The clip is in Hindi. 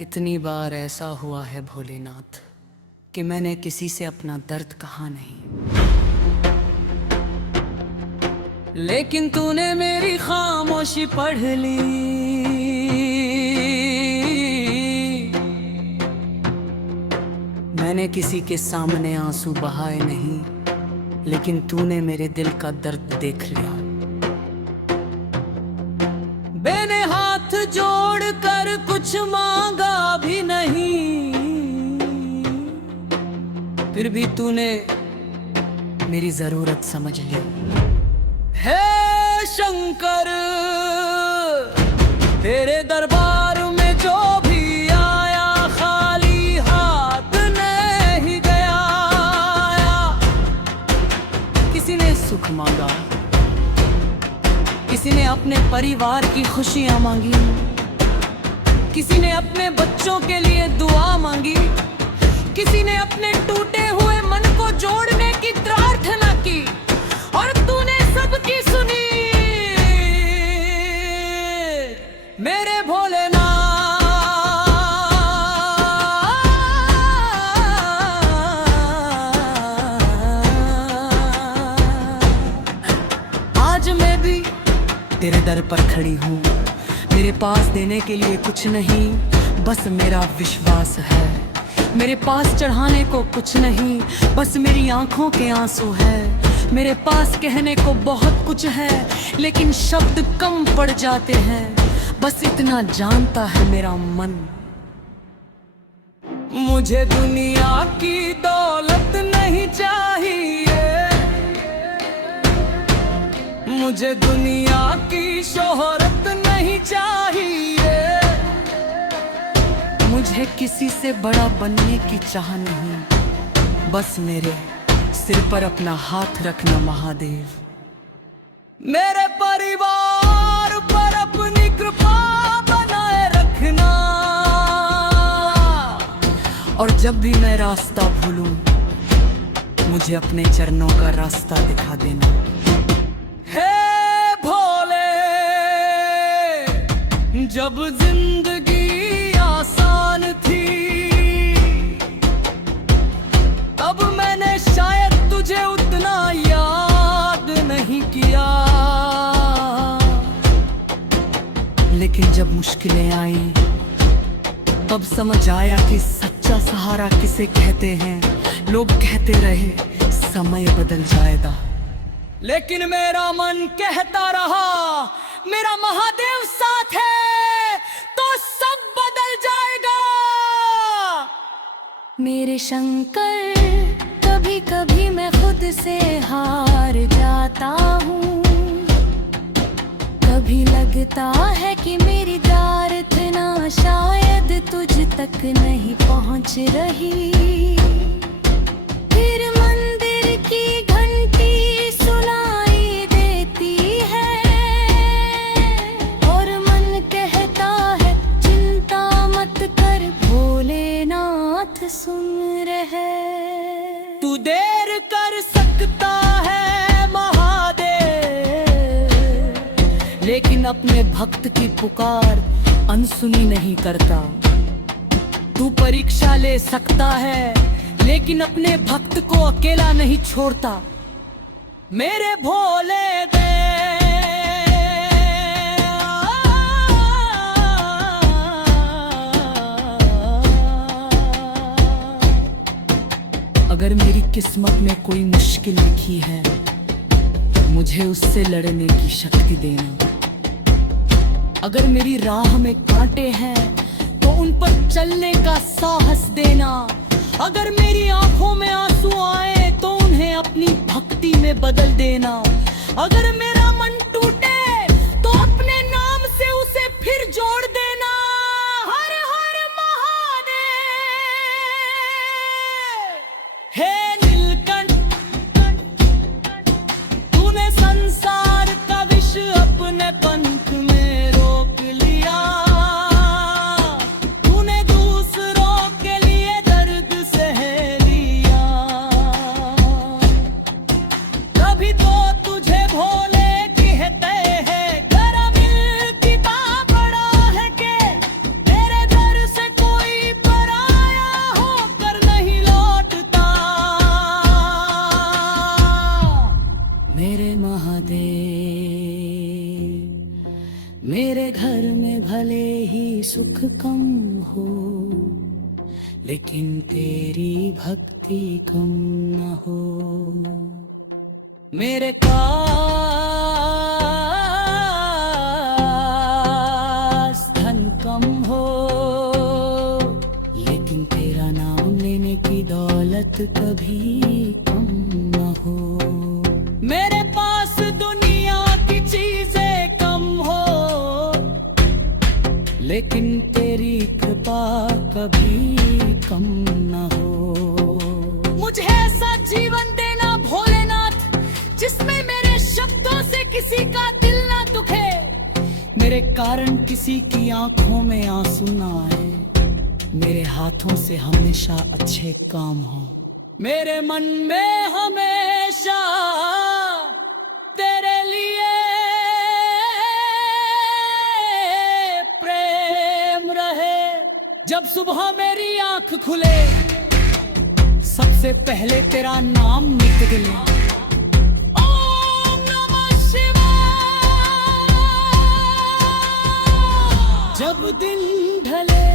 कितनी बार ऐसा हुआ है भोलेनाथ कि मैंने किसी से अपना दर्द कहा नहीं, लेकिन तूने मेरी खामोशी पढ़ ली। मैंने किसी के सामने आंसू बहाए नहीं, लेकिन तूने मेरे दिल का दर्द देख लिया। मैंने हाथ जोड़ कर कुछ मांगा भी नहीं, फिर भी तूने मेरी जरूरत समझ ली। हे शंकर, तेरे दरबार में जो भी आया खाली हाथ नहीं गया। किसी ने सुख मांगा, किसी ने अपने परिवार की खुशियां मांगी, किसी ने अपने बच्चों के लिए दुआ मांगी, किसी ने अपने टूटे हुए मन को जोड़ने की प्रार्थना की, और तूने सबकी सुनी। मेरे भोलेनाथ, आज मैं भी तेरे दर पर खड़ी हूँ। मेरे पास देने के लिए कुछ नहीं, बस मेरा विश्वास है। मेरे पास चढ़ाने को कुछ नहीं, बस मेरी आंखों के आंसू है। मेरे पास कहने को बहुत कुछ है, लेकिन शब्द कम पड़ जाते हैं। बस इतना जानता है मेरा मन, मुझे दुनिया की दौलत नहीं चाहिए, मुझे दुनिया की शोहरत नहीं चाहिए, मुझे किसी से बड़ा बनने की चाह नहीं। बस मेरे सिर पर अपना हाथ रखना महादेव। मेरे परिवार पर अपनी कृपा बनाए रखना, और जब भी मैं रास्ता भूलूं, मुझे अपने चरणों का रास्ता दिखा देना। हे भोले, जब जिंदगी आसान थी, तब मैंने शायद तुझे उतना याद नहीं किया, लेकिन जब मुश्किलें आई, तब समझ आया कि सच्चा सहारा किसे कहते हैं। लोग कहते रहे समय बदल जाएगा, लेकिन मेरा मन कहता रहा मेरा महादेव साथ है तो सब बदल जाएगा। मेरे शंकर, कभी कभी मैं खुद से हार जाता हूँ, कभी लगता है कि मेरी प्रार्थना शायद तुझ तक नहीं पहुँच रही। फिर मंदिर की घंटी सुनाई देती है, और मन कहता है चिंता मत कर भोलेनाथ सुन रहे। तू देर कर सकता है महादेव, लेकिन अपने भक्त की पुकार अनसुनी नहीं करता। तू परीक्षा ले सकता है, लेकिन अपने भक्त को अकेला नहीं छोड़ता। मेरे भोले दे, अगर मेरी किस्मत में कोई मुश्किल लिखी है, मुझे उससे लड़ने की शक्ति देना। अगर मेरी राह में कांटे हैं, तो उन पर चलने का साहस देना। अगर मेरी आंखों में आंसू आए, तो उन्हें अपनी भक्ति में बदल देना। अगर मेरा मन टूटे, तो अपने नाम से उसे फिर जोड़ देना। हर हर महादेव। हे नीलकंठ, तूने संसार का विष अपने पंख में रोक लिया। तूने दूसरों के लिए दर्द सह लिया, तभी तो तुझे भोले कहते में भले ही सुख कम हो, लेकिन तेरी भक्ति कम न हो। मेरे पास धन कम हो, लेकिन तेरा नाम लेने की दौलत कभी कम न हो। मेरे पास दुनिया की चीजें कम हो, लेकिन तेरी कृपा कभी कम न हो। मुझे ऐसा जीवन देना भोलेनाथ, जिसमें मेरे शब्दों से किसी का दिल ना दुखे, मेरे कारण किसी की आंखों में आंसू ना आए, मेरे हाथों से हमेशा अच्छे काम हो। मेरे मन में हमेशा तेरे लिए प्रेम रहे। जब सुबह मेरी आंख खुले, सबसे पहले तेरा नाम निकले। ओम नमः शिवाय। जब दिन ढले